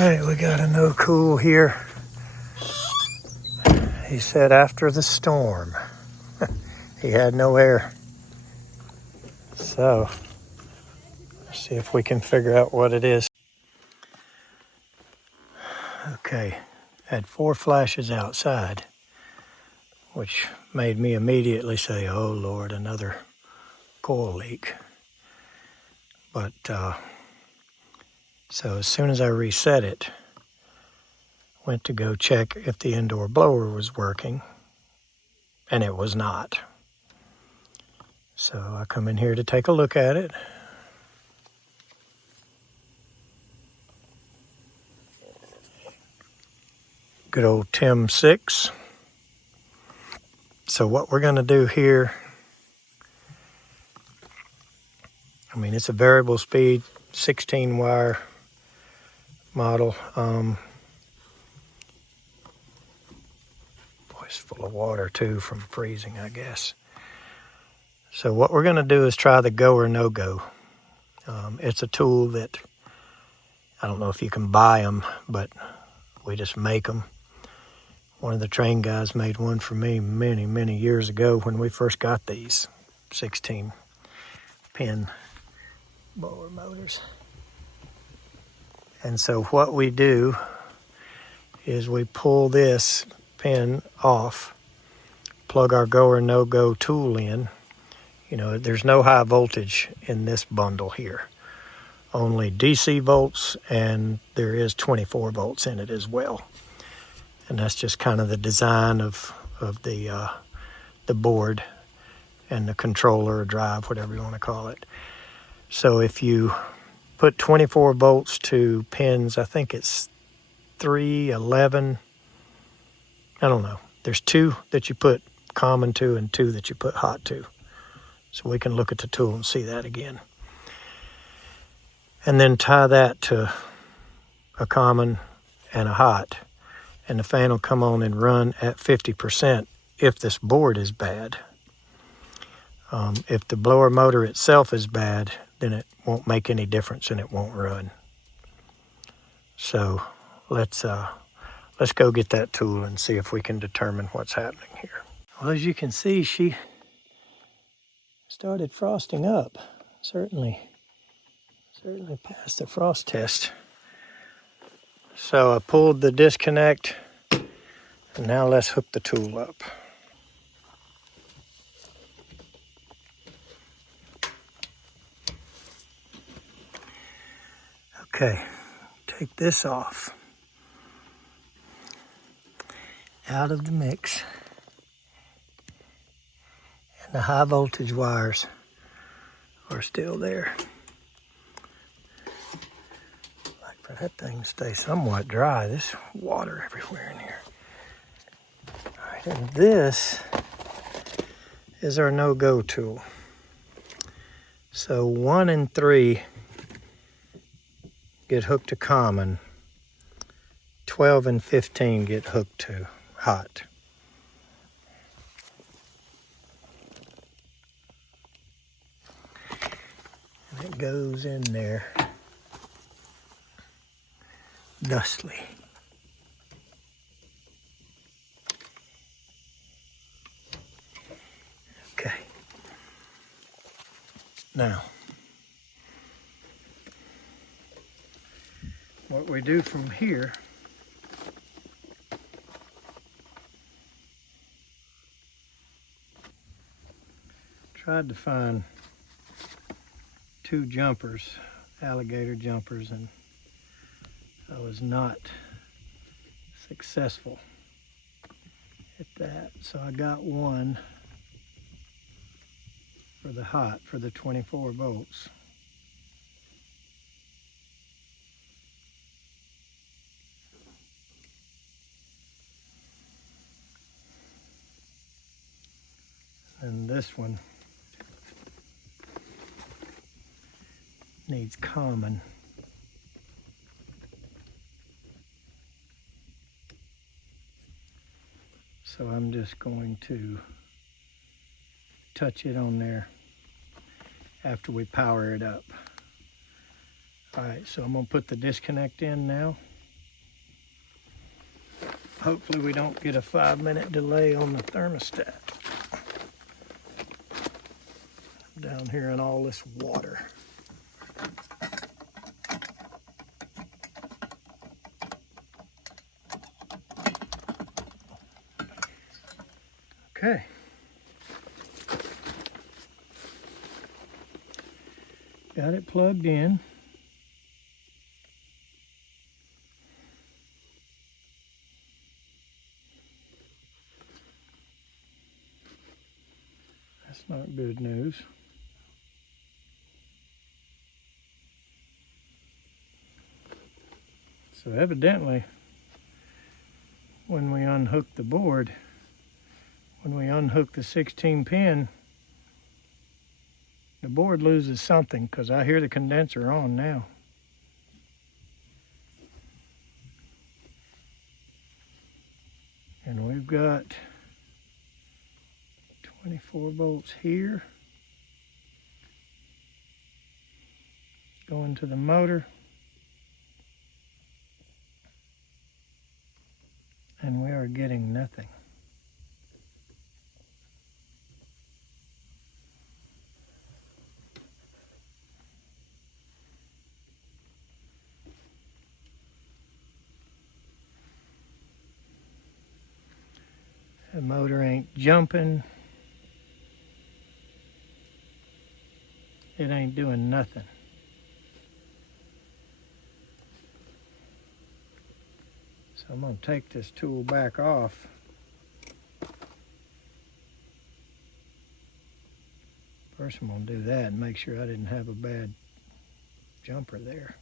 right, we got a no cool here. He said after the storm, he had no air. So, let's see if we can figure out what it is. Okay, had 4 flashes outside, which made me immediately say, oh Lord, another coil leak. But, so as soon as I reset it, went to go check if the indoor blower was working, and it was not. So I come in here to take a look at it. Good old Tim 6. So what we're going to do here, I mean, it's a variable speed 16 wire model. Boy, it's full of water too from freezing, I guess. So what we're going to do is try the go or no go. It's a tool that I don't know if you can buy them, but we just make them. One of the Trane guys made one for me many, many years ago when we first got these 16 pin blower motors. And so what we do is we pull this pin off, plug our go or no go tool in. You know, there's no high voltage in this bundle here. Only DC volts, and there is 24 volts in it as well. And that's just kind of the design of the board and the controller or drive, whatever you want to call it. So if you put 24 volts to pins, I think it's 3, 11, I don't know. There's 2 that you put common to and 2 that you put hot to. So we can look at the tool and see that again. And then tie that to a common and a hot. And the fan will come on and run at 50% if this board is bad. If the blower motor itself is bad, then it won't make any difference and it won't run. So let's go get that tool and see if we can determine what's happening here. Well, as you can see, she started frosting up. Certainly passed the frost test. So I pulled the disconnect, and now let's hook the tool up. Okay, take this off. Out of the mix. And the high voltage wires are still there. Like for that thing to stay somewhat dry. There's water everywhere in here. All right, and this is our no-go tool. So 1 and 3 get hooked to common. 12 and 15 get hooked to hot. And it goes in there thusly. Okay. Now, what we do from here, tried to find 2 jumpers, alligator jumpers, and I was not successful at that. So I got one for the hot, for the 24 volts. And this one needs common. So I'm just going to touch it on there after we power it up. All right, so I'm gonna put the disconnect in now. Hopefully we don't get a 5-minute delay on the thermostat. Down here in all this water. Okay. Got it plugged in. That's not good news. So evidently, when we unhook the board, when we unhook the 16 pin, the board loses something, because I hear the condenser on now. And we've got 24 volts here going to the motor. And we are getting nothing. The motor ain't jumping. It ain't doing nothing. So I'm going to take this tool back off. First I'm going to do that and make sure I didn't have a bad jumper there.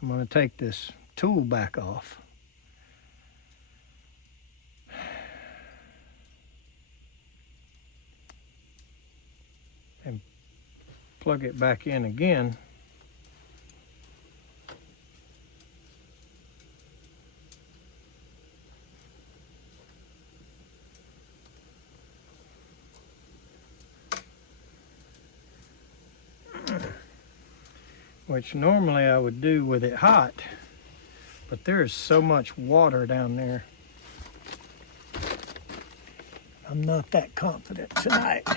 I'm going to take this tool back off. And plug it back in again. Which normally I would do with it hot, but there is so much water down there. I'm not that confident tonight.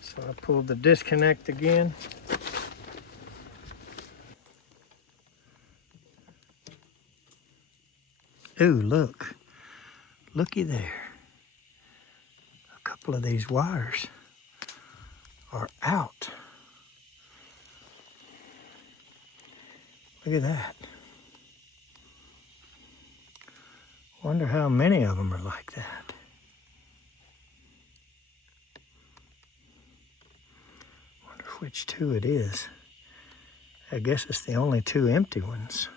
So I pulled the disconnect again. Ooh, look. Looky there. A couple of these wires are out. Look at that. Wonder how many of them are like that. Wonder which two it is. I guess it's the only two empty ones.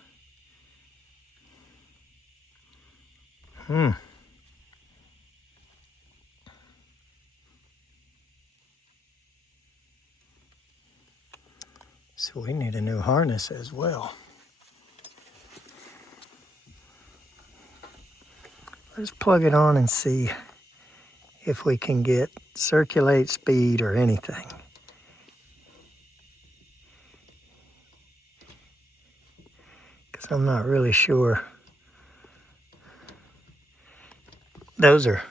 So we need a new harness as well. Let's plug it on and see if we can get circulate speed or anything. Because I'm not really sure. Those are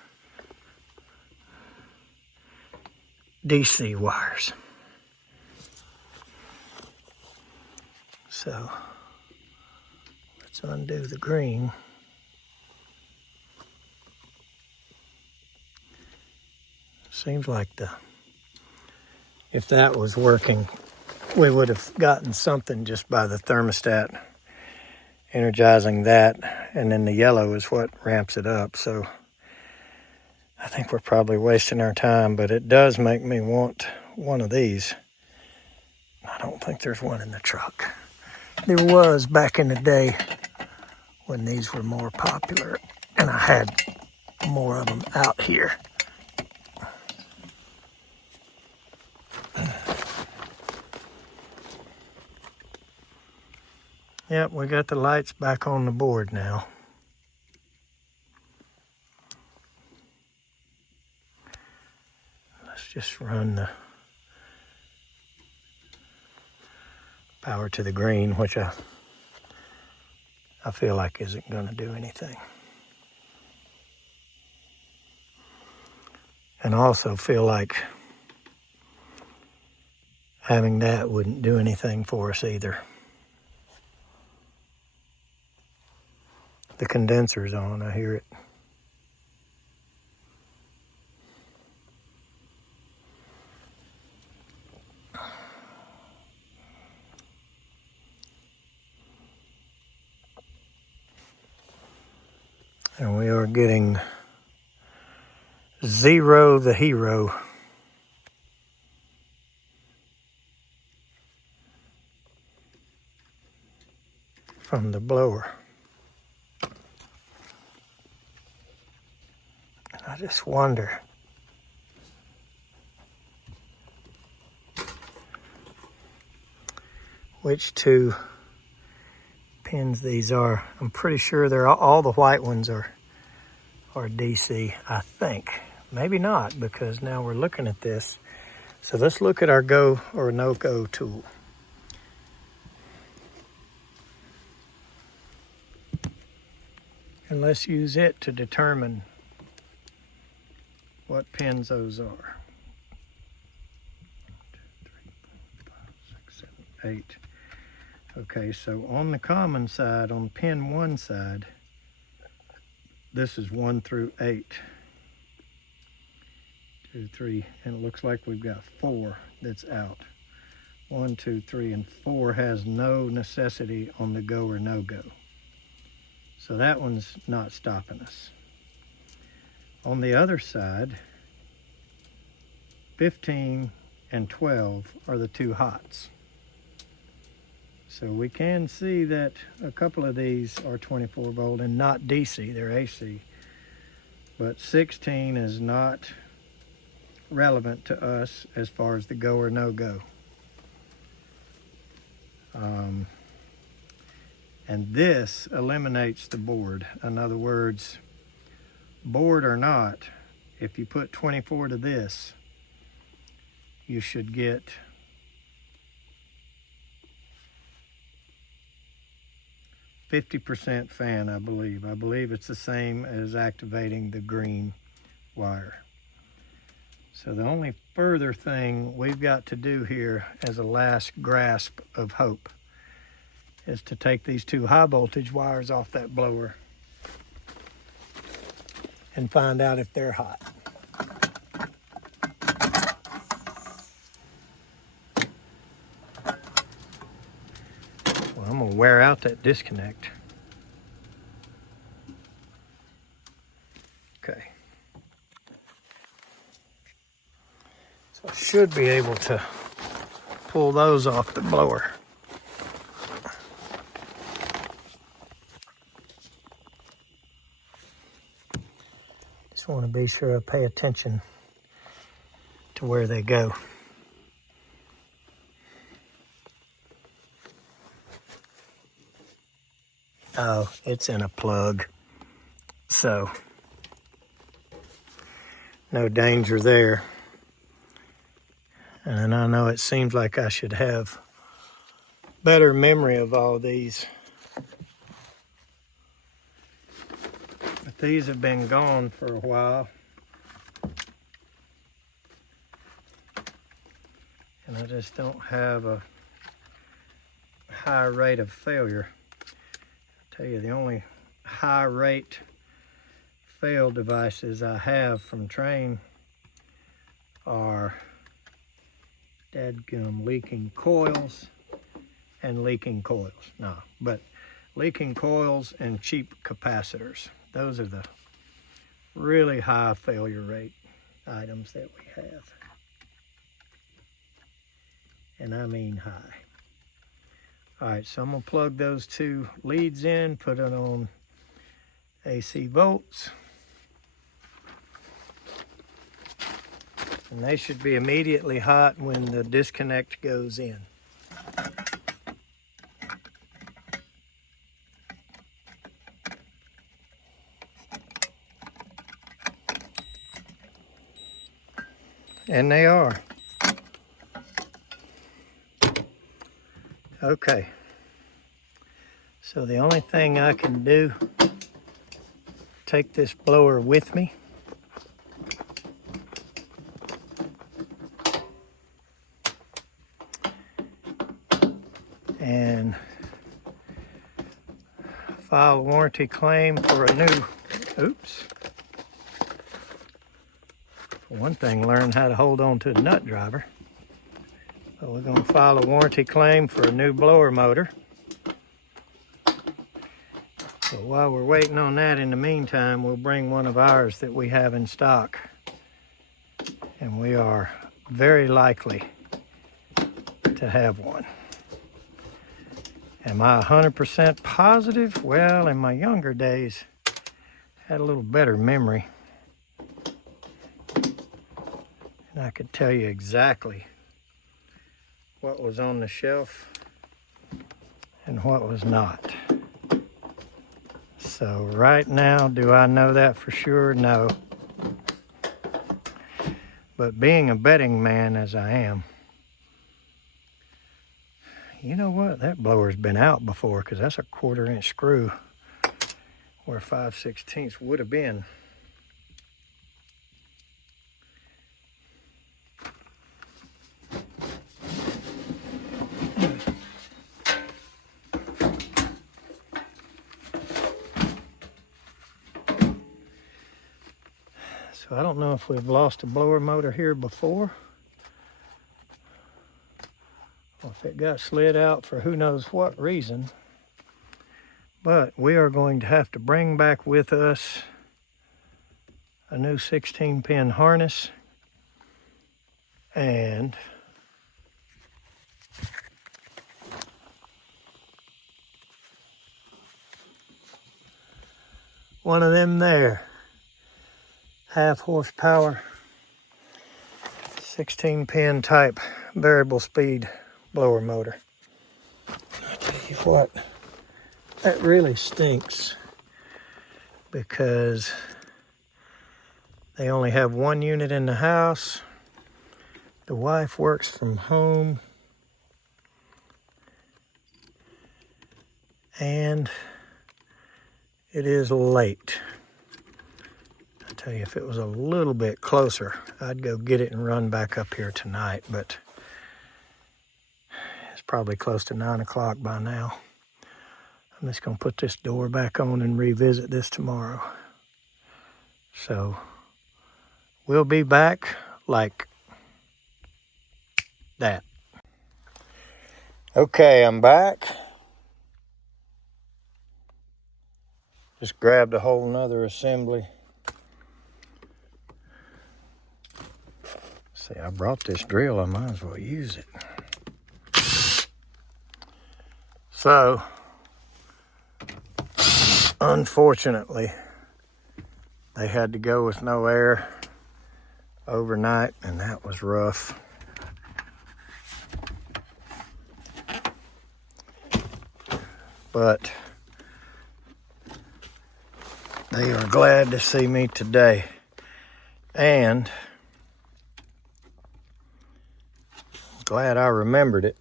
DC wires. So let's undo the green. Seems like if that was working, we would have gotten something just by the thermostat energizing that, and then the yellow is what ramps it up. So I think we're probably wasting our time, but it does make me want one of these. I don't think there's one in the truck. There was back in the day when these were more popular, and I had more of them out here. Yep, we got the lights back on the board now. Let's just run the power to the green, which I feel like isn't going to do anything. And I also feel like having that wouldn't do anything for us either. The condenser's on, I hear it. And we are getting Zero the Hero. From the blower. And I just wonder which two pins these are. I'm pretty sure they're all the white ones are DC, I think. Maybe not, because now we're looking at this. So let's look at our go or no go tool. And let's use it to determine what pins those are. 1, 2, 3, 4, 5, 6, 7, 8. Okay, so on the common side, on pin 1 side, this is 1 through 8. 2, 3, and it looks like we've got 4 that's out. 1, 2, 3, and 4 has no necessity on the go or no go. So that one's not stopping us. On the other side, 15 and 12 are the two hots. So we can see that a couple of these are 24 volt and not DC, they're AC. But 16 is not relevant to us as far as the go or no go. And this eliminates the board. In other words, board or not, if you put 24 to this, you should get 50% fan, I believe. I believe it's the same as activating the green wire. So the only further thing we've got to do here as a last grasp of hope is to take these two high voltage wires off that blower and find out if they're hot. Well, I'm gonna wear out that disconnect. Okay. So I should be able to pull those off the blower. Just want to be sure I pay attention to where they go. Oh, it's in a plug. So, no danger there. And I know it seems like I should have better memory of all these. But these have been gone for a while. And I just don't have a high rate of failure. I tell you, the only high rate fail devices I have from Trane are dadgum leaking coils and leaking coils. No, but leaking coils and cheap capacitors. Those are the really high failure rate items that we have. And I mean high. All right, so I'm gonna plug those two leads in, put it on AC volts. And they should be immediately hot when the disconnect goes in. And they are. Okay, so the only thing I can do, take this blower with me. And file a warranty claim for a new, oops. For one thing, learn how to hold on to the nut driver. So we're gonna file a warranty claim for a new blower motor. So while we're waiting on that, in the meantime, we'll bring one of ours that we have in stock. And we are very likely to have one. Am I 100% positive? Well, in my younger days, I had a little better memory. And I could tell you exactly what was on the shelf and what was not. So right now, do I know that for sure? No. But being a betting man as I am, you know what? That blower's been out before, because that's a 1/4-inch screw where 5/16 would have been. So I don't know if we've lost a blower motor here before, or if it got slid out for who knows what reason. But we are going to have to bring back with us a new 16-pin harness and one of them there 1/2 horsepower 16-pin type variable speed blower motor. I tell you what, that really stinks, because they only have one unit in the house. The wife works from home, and it is late. I tell you, if it was a little bit closer, I'd go get it and run back up here tonight, but it's probably close to 9 o'clock by now. I'm just gonna put this door back on and revisit this tomorrow. So we'll be back like that. Okay, I'm back. Just grabbed a whole nother assembly. See, I brought this drill, I might as well use it. So, unfortunately, they had to go with no air overnight, and that was rough. But they are glad to see me today. And glad I remembered it.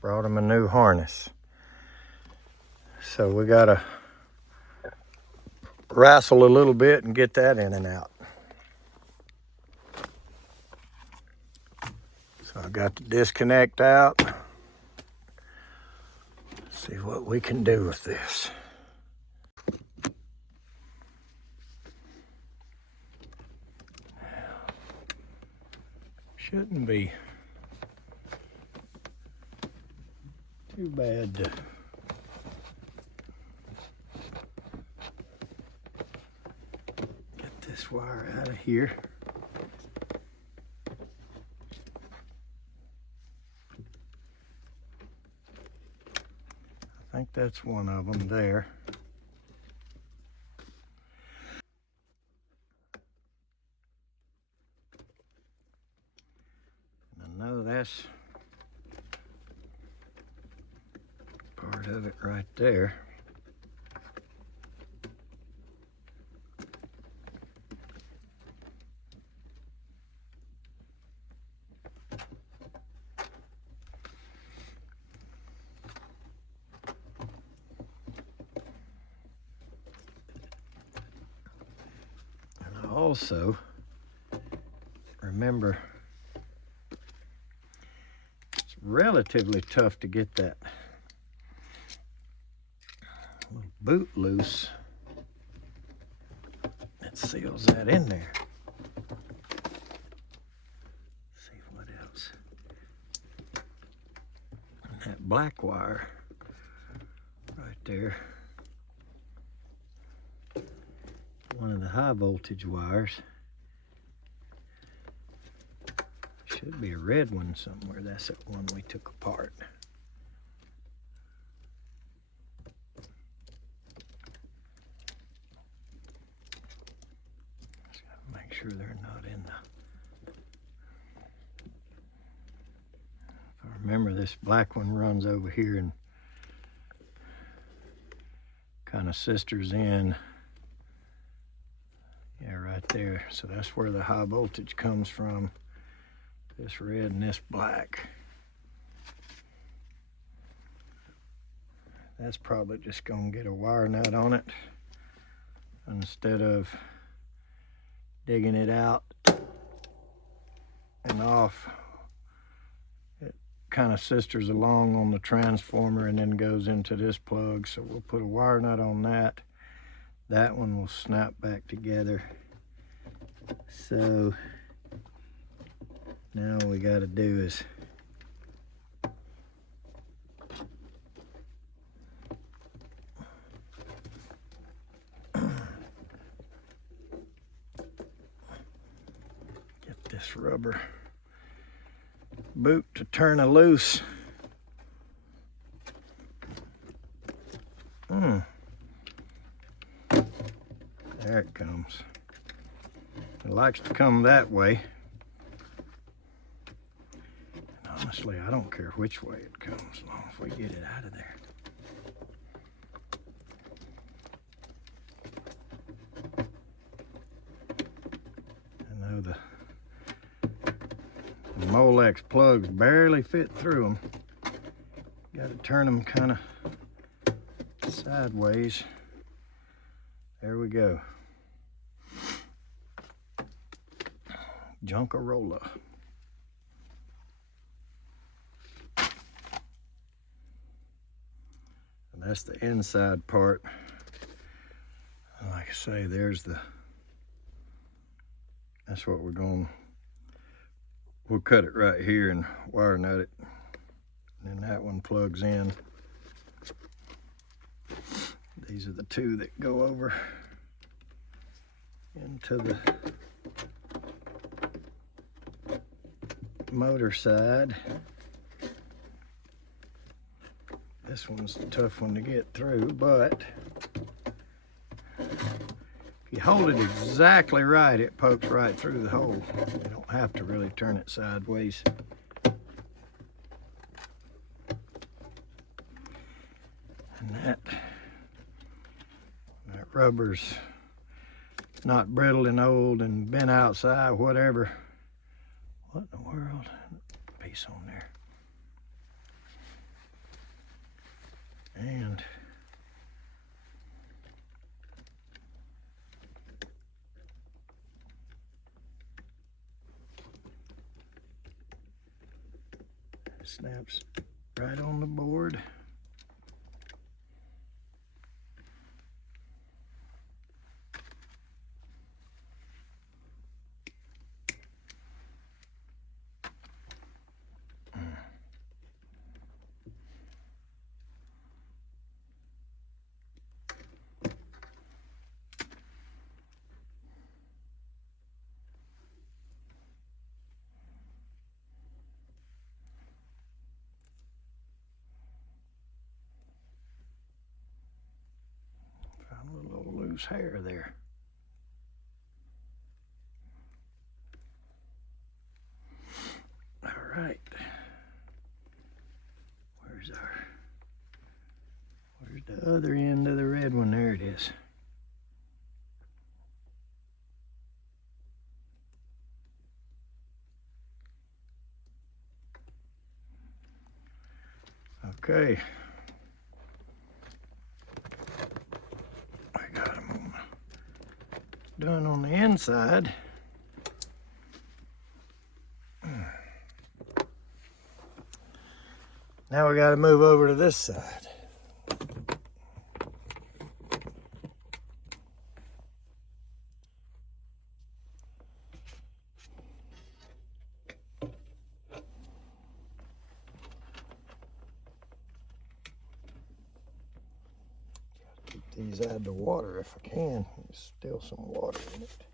Brought them a new harness. So we gotta wrestle a little bit and get that in and out. So I got the disconnect out. Let's see what we can do with this. Shouldn't be too bad to get this wire out of here. I think that's one of them there. And I know that's part of it right there. also, remember, it's relatively tough to get that little boot loose that seals that in there. Let's see what else. That black wire right there, one of the high voltage wires. Should be a red one somewhere. That's that one we took apart. Just gotta make sure they're not in the... If I remember, this black one runs over here and kind of sisters in. Yeah, right there. So that's where the high voltage comes from. This red and this black. That's probably just gonna get a wire nut on it instead of digging it out and off. It kind of sisters along on the transformer and then goes into this plug. So we'll put a wire nut on that. That one will snap back together. So now all we got to do is get this rubber boot to turn loose. There it comes. It likes to come that way. Honestly, I don't care which way it comes, as long as we get it out of there. I know the Molex plugs barely fit through them. Got to turn them kind of sideways. There we go. Junkarola. And that's the inside part. Like I say, there's the, that's what we're going, we'll cut it right here and wire nut it. And then that one plugs in. These are the two that go over into the motor side. This one's a tough one to get through, but if you hold it exactly right, it pokes right through the hole. You don't have to really turn it sideways. And that rubber's not brittle and old and been outside, whatever. What in the world? Piece on there. And it snaps right on the board. A little loose hair there. All right. Where's the other end of the red one? There it is. Okay. done on the inside. Now we got to move over to this side. Keep these out of water if I can. There's still some water in it.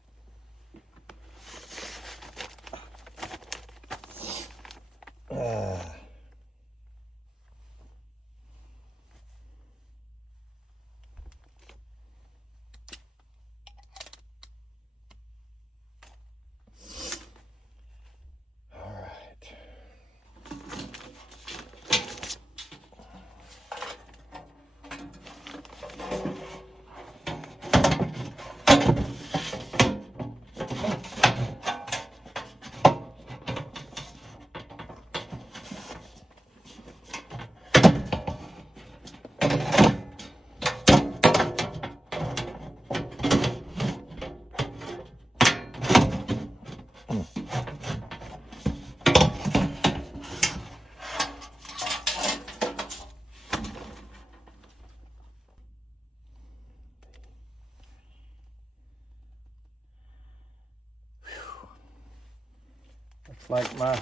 Looks like my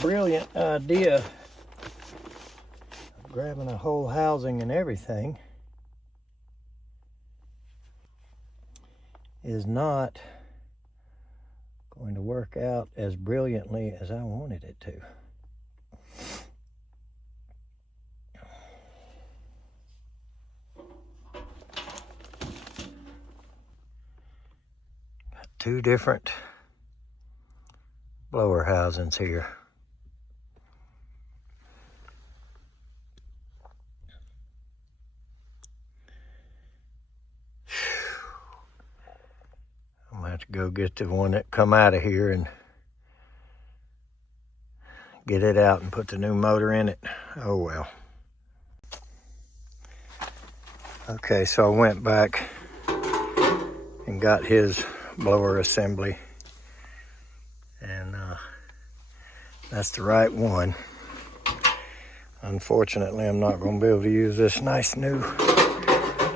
brilliant idea of grabbing a whole housing and everything is not going to work out as brilliantly as I wanted it to. Got two different blower housings here. I'm gonna have to go get the one that come out of here and get it out and put the new motor in it. Oh well. Okay, so I went back and got his blower assembly, and that's the right one. Unfortunately, I'm not going to be able to use this nice new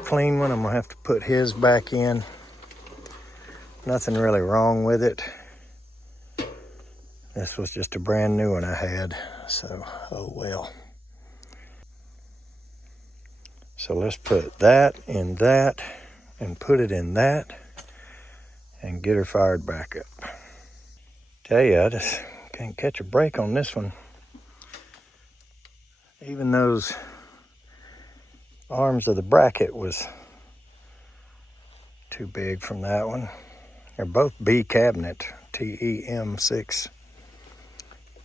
clean one. I'm going to have to put his back in. Nothing really wrong with it. This was just a brand new one I had, so oh well. So let's put that in that and put it in that and get her fired back up. Tell you, I just can't catch a break on this one. Even those arms of the bracket was too big from that one. They're both B cabinet, TEM6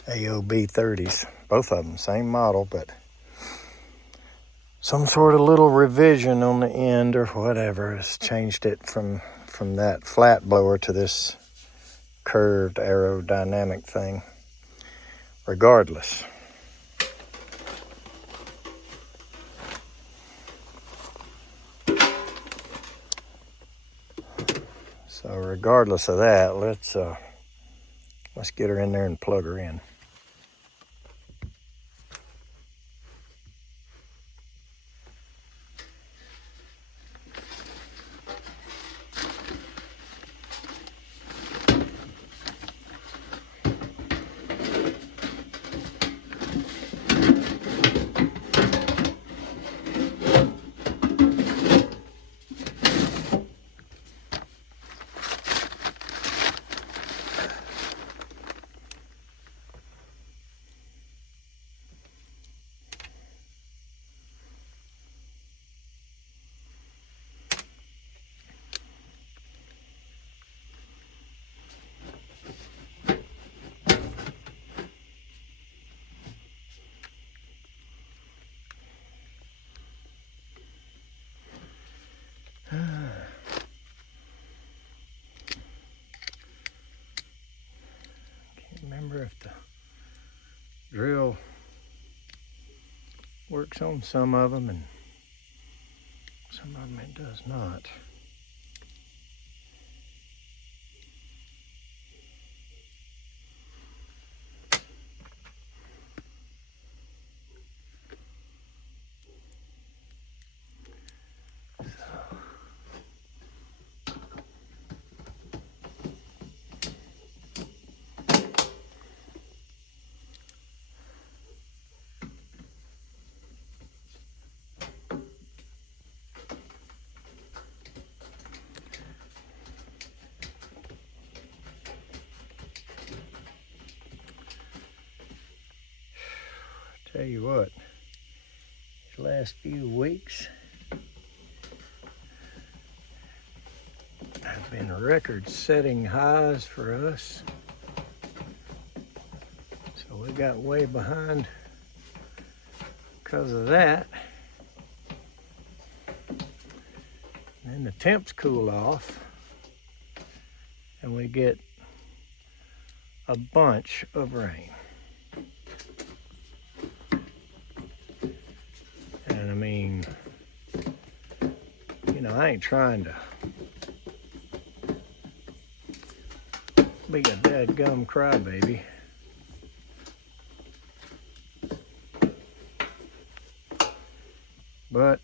AOB 30s. Both of them, same model, but some sort of little revision on the end or whatever has changed it from that flat blower to this curved aerodynamic thing. Regardless. So regardless of that, let's get her in there and plug her in. Remember if the drill works on some of them and some of them it does not. tell you what, these last few weeks have been record-setting highs for us. So we got way behind because of that. And then the temps cool off and we get a bunch of rain. And I mean, you know, I ain't trying to be a dadgum crybaby. But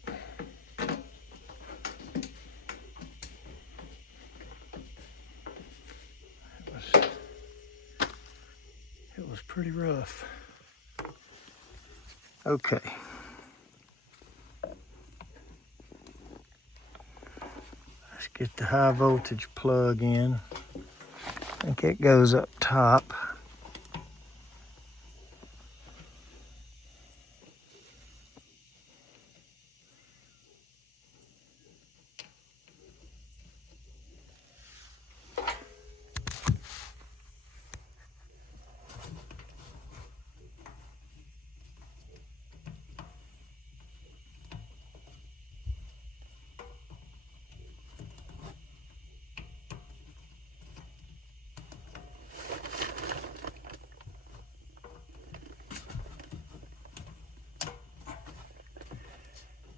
it was pretty rough. Okay. Let's get the high voltage plug in. I think it goes up top.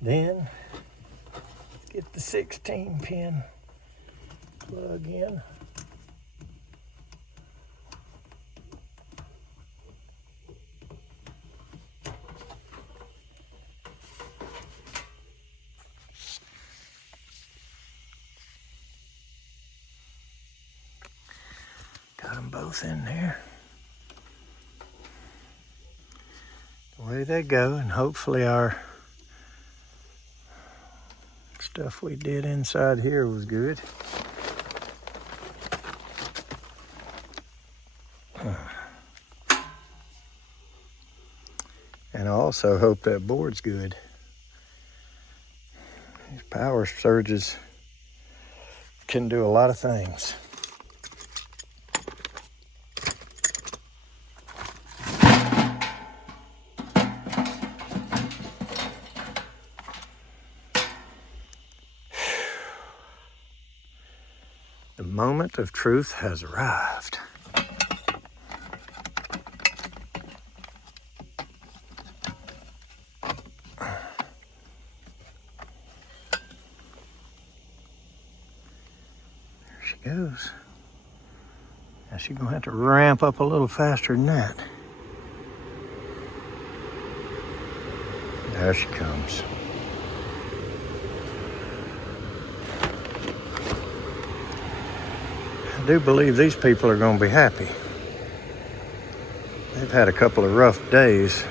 Then let's get the 16 pin plug in. Got them both in there. Away they go, and hopefully our stuff we did inside here was good. And I also hope that board's good. These power surges can do a lot of things. The moment of truth has arrived. There she goes. Now she's gonna have to ramp up a little faster than that. There she comes. I do believe these people are going to be happy. They've had a couple of rough days,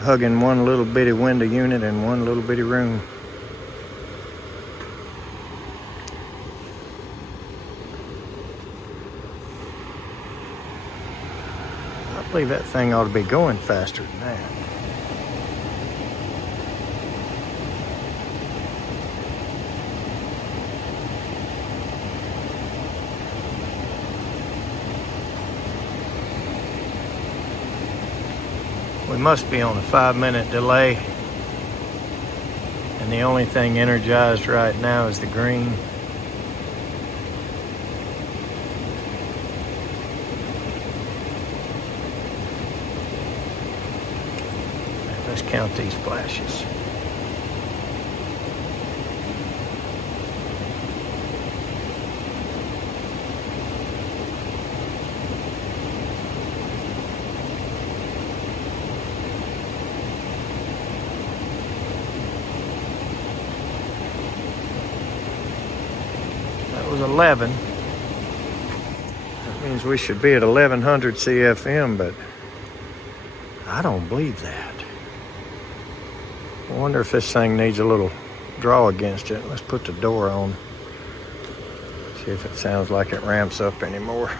hugging one little bitty window unit in one little bitty room. I believe that thing ought to be going faster than that. We must be on a 5-minute delay, and the only thing energized right now is the green. Let's count these flashes. Was 11. That means we should be at 1100 CFM, but I don't believe that. I wonder if this thing needs a little draw against it. Let's put the door on. See if it sounds like it ramps up anymore.